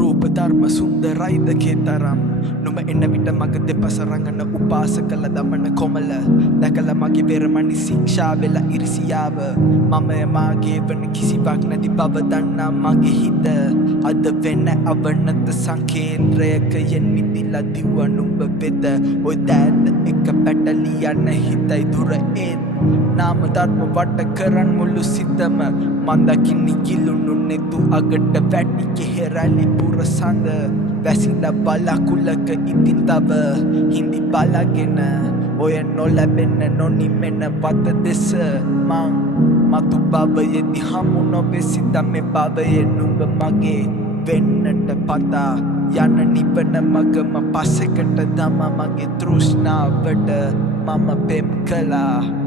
රූප ධර්ම සුන්දරයිද කේතරම් නුම එන්න විට මග දෙපස රඟන උපාස කළ දමන කොමල දැකල මගේ වෙරමණි ශික්ෂා වෙලා ඉරිසියාව මමය මාගේ වන කිසිවක් නැති බව දන්නා මගේ හිත අද වෙන අවනත සංකේන්ද්‍රයක යෙන්නිදිලා දිව නුඹ වෙත ඔය දෑත එක පැටලි යන හිතයි දුර ඒත් නාම ධර්ම වට කරන් මුළු සිතම මන්දකින්නි කිලුණු නෙතු අගට වැටි කෙහෙරැලි පුර සඳ වැසිලා බලාකුලක ඉතින් තව හිඳි බලාගෙන ඔය නොලැබෙන නොනිමෙන වත දෙස මං මතු භවයෙදි හමු නොවේ සිත මේ භවයේ නුඹ මගේ වෙන්නට පතා යන නිවන මගම පසෙකට දම මගේ තෘෂ්ණාවට මම පෙම් කළා